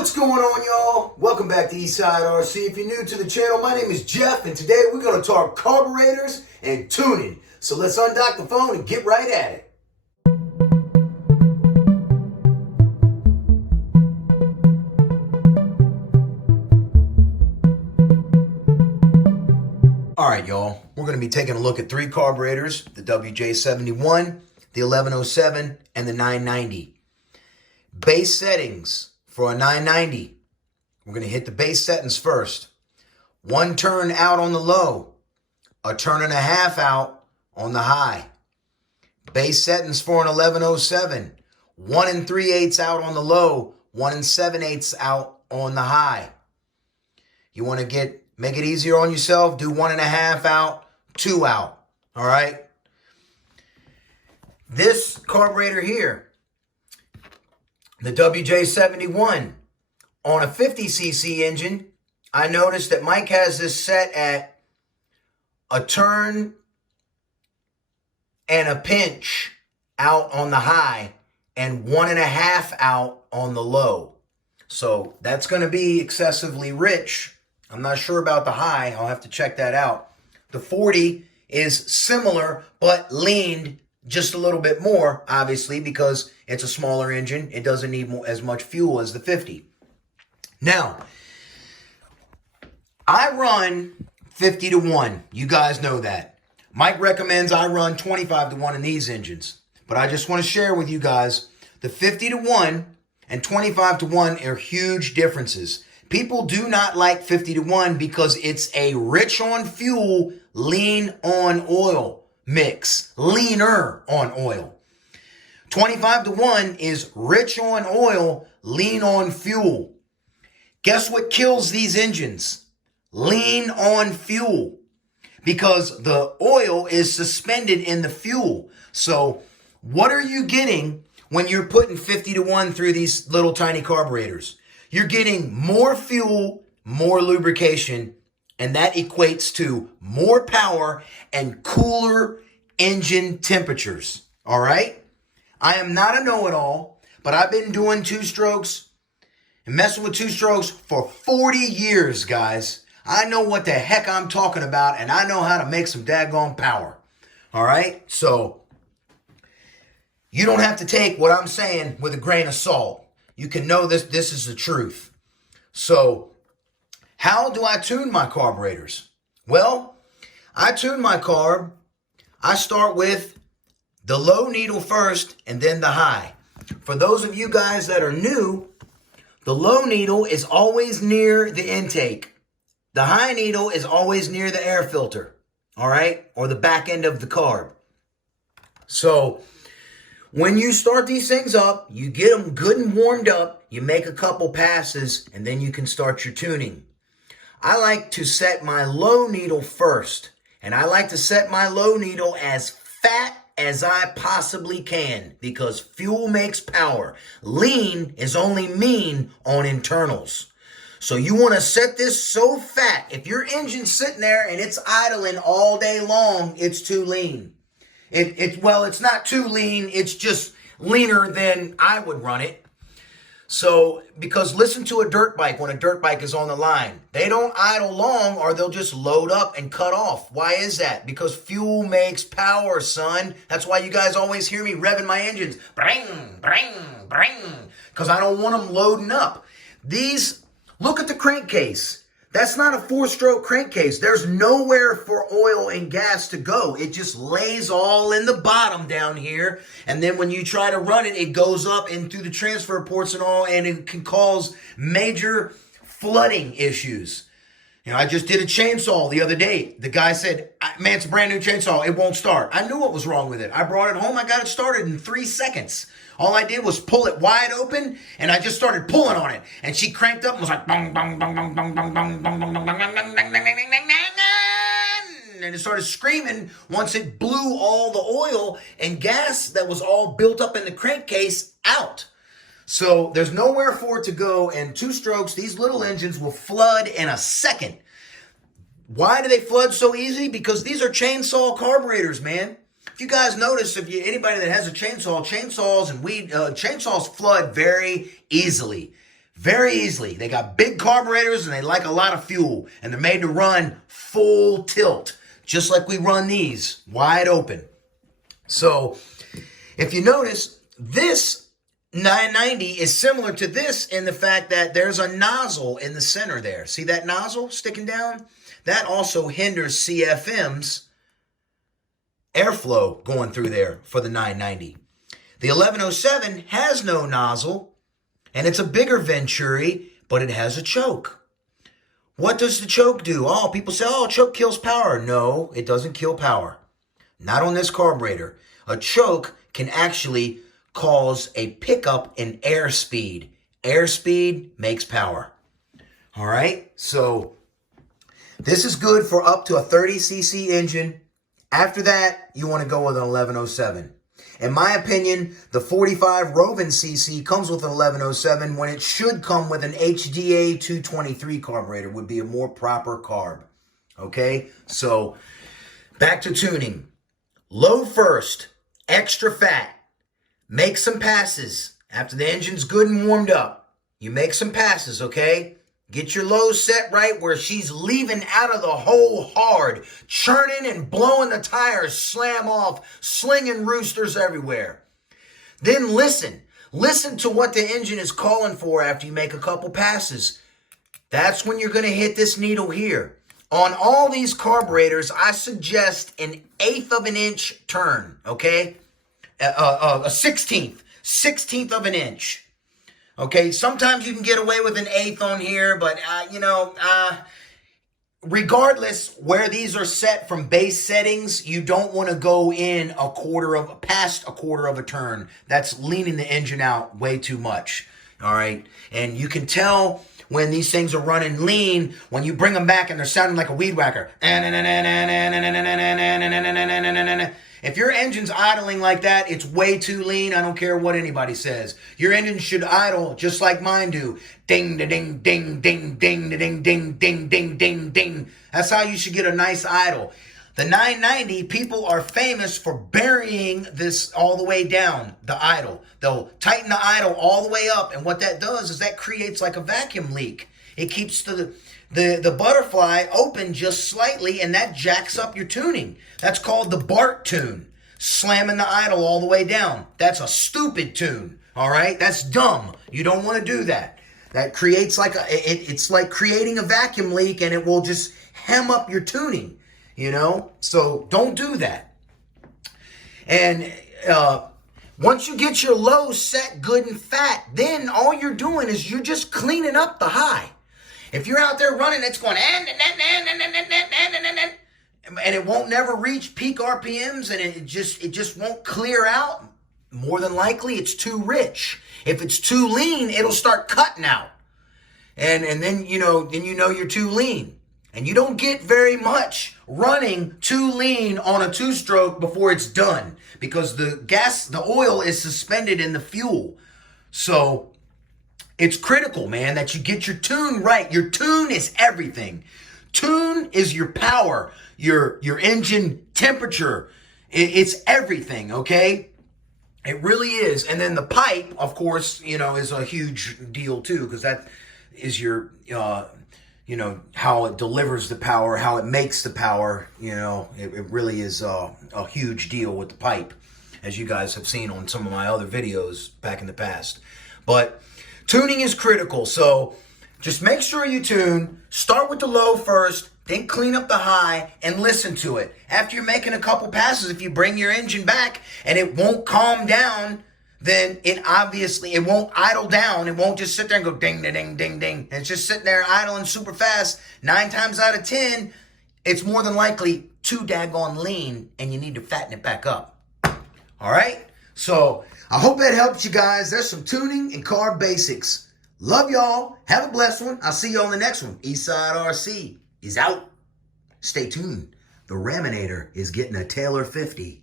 What's going on, y'all? Welcome back to Eastside RC. If you're new to the channel, my name is Jeff, and today we're going to talk carburetors and tuning. So let's undock the phone and get right at it. Alright, y'all. We're going to be taking a look at three carburetors, the WJ71, the 1107, and the 990. Base settings for a 990. We're going to hit the base settings first. 1 turn out on the low. A turn and a half out on the high. Base settings for an 1107. 1 3/8 out on the low. 1 7/8 out on the high. You want to make it easier on yourself? Do 1 1/2 out, 2 out. All right. This carburetor here, the WJ71, on a 50cc engine, I noticed that Mike has this set at a turn and a pinch out on the high and 1 1/2 out on the low. So that's going to be excessively rich. I'm not sure about the high. I'll have to check that out. The 40 is similar, but leaned just a little bit more, obviously, because it's a smaller engine. It doesn't need as much fuel as the 50. Now, I run 50 to 1. You guys know that. Mike recommends I run 25 to 1 in these engines. But I just want to share with you guys, the 50 to 1 and 25 to 1 are huge differences. People do not like 50 to 1 because it's a rich on fuel, lean on oil mix, leaner on oil. 25 to 1 is rich on oil, lean on fuel. Guess what kills these engines? Lean on fuel, because the oil is suspended in the fuel. So what are you getting when you're putting 50 to 1 through these little tiny carburetors? You're getting more fuel, more lubrication, and that equates to more power and cooler engine temperatures. All right? I am not a know-it-all, but I've been doing two-strokes and messing with two-strokes for 40 years, guys. I know what the heck I'm talking about, and I know how to make some daggone power. All right? So you don't have to take what I'm saying with a grain of salt. You can know this is the truth. So how do I tune my carburetors? Well, I tune my carb. I start with the low needle first and then the high. For those of you guys that are new, the low needle is always near the intake. The high needle is always near the air filter, all right, or the back end of the carb. So when you start these things up, you get them good and warmed up, you make a couple passes, and then you can start your tuning. I like to set my low needle first, and I like to set my low needle as fat as I possibly can, because fuel makes power. Lean is only mean on internals. So you want to set this so fat. If your engine's sitting there and it's idling all day long, it's too lean. Well, it's not too lean. It's just leaner than I would run it. So, because listen to a dirt bike when a dirt bike is on the line. They don't idle long or they'll just load up and cut off. Why is that? Because fuel makes power, son. That's why you guys always hear me revving my engines. Bring, bring, bring. Because I don't want them loading up. These, look at the crankcase. That's not a 4-stroke crankcase. There's nowhere for oil and gas to go. It just lays all in the bottom down here. And then when you try to run it, it goes up and through the transfer ports and all, and it can cause major flooding issues. You know, I just did a chainsaw the other day. The guy said, man, it's a brand new chainsaw. It won't start. I knew what was wrong with it. I brought it home. I got it started in 3 seconds. All I did was pull it wide open, and I just started pulling on it. And she cranked up and was like, bong, bong, bong, bong, bong, bong, bong, bong, bong, bong, and it started screaming once it blew all the oil and gas that was all built up in the crankcase out. So there's nowhere for it to go, and 2 strokes, these little engines will flood in a second. Why do they flood so easy? Because these are chainsaw carburetors, man. If you guys notice, anybody that has a chainsaws and chainsaws flood very easily. Very easily. They got big carburetors and they like a lot of fuel. And they're made to run full tilt. Just like we run these, wide open. So, if you notice, this 990 is similar to this in the fact that there's a nozzle in the center there. See that nozzle sticking down? That also hinders CFM's airflow going through there for the 990. The 1107 has no nozzle, and it's a bigger Venturi, but it has a choke. What does the choke do? Oh, people say, oh, choke kills power. No, it doesn't kill power. Not on this carburetor. A choke can actually cause a pickup in airspeed. Airspeed makes power. All right, so this is good for up to a 30cc engine. After that, you want to go with an 1107. In my opinion, the 45 Rovin cc comes with an 1107 when it should come with an HDA 223 carburetor, would be a more proper carb. Okay, so back to tuning. Low first, extra fat. Make some passes. After the engine's good and warmed up, you make some passes, okay? Get your low set right where she's leaving out of the hole hard, churning and blowing the tires, slam off, slinging roosters everywhere. Then listen. Listen to what the engine is calling for after you make a couple passes. That's when you're going to hit this needle here. On all these carburetors, I suggest an 1/8 of an inch turn, okay? A 16th of an inch. Okay, sometimes you can get away with an 1/8 on here, but, regardless where these are set from base settings, you don't want to go in past a quarter of a turn. That's leaning the engine out way too much, all right? And you can tell when these things are running lean, when you bring them back and they're sounding like a weed whacker. If your engine's idling like that, it's way too lean. I don't care what anybody says. Your engine should idle just like mine do. Ding, da, ding, ding, ding, ding, da, ding, ding, ding, ding, ding, ding. That's how you should get a nice idle. The 990, people are famous for burying this all the way down, the idle. They'll tighten the idle all the way up, and what that does is that creates like a vacuum leak. It keeps the butterfly open just slightly, and that jacks up your tuning. That's called the Bart tune, slamming the idle all the way down. That's a stupid tune, all right? That's dumb. You don't want to do that. That creates like it's like creating a vacuum leak, and it will just hem up your tuning, you know? So don't do that. And once you get your low set good and fat, then all you're doing is you're just cleaning up the high. If you're out there running, it's going, and it won't never reach peak RPMs, and it just won't clear out. More than likely, it's too rich. If it's too lean, it'll start cutting out. And then you know you're too lean. And you don't get very much running too lean on a two-stroke before it's done, because the oil is suspended in the fuel. So it's critical, man, that you get your tune right. Your tune is everything. Tune is your power, your engine temperature. It's everything, okay? It really is. And then the pipe, of course, is a huge deal too, because that is your, how it delivers the power, how it makes the power. It really is a huge deal with the pipe, as you guys have seen on some of my other videos back in the past. But tuning is critical, so just make sure you tune. Start with the low first, then clean up the high and listen to it. After you're making a couple passes, if you bring your engine back and it won't calm down, then it won't idle down. It won't just sit there and go ding, ding, ding, ding, ding. And it's just sitting there idling super fast. 9 times out of 10, it's more than likely too daggone lean, and you need to fatten it back up. All right? So I hope that helps you guys. There's some tuning and carb basics. Love y'all. Have a blessed one. I'll see you on the next one. Eastside RC is out. Stay tuned. The Raminator is getting a Taylor 50.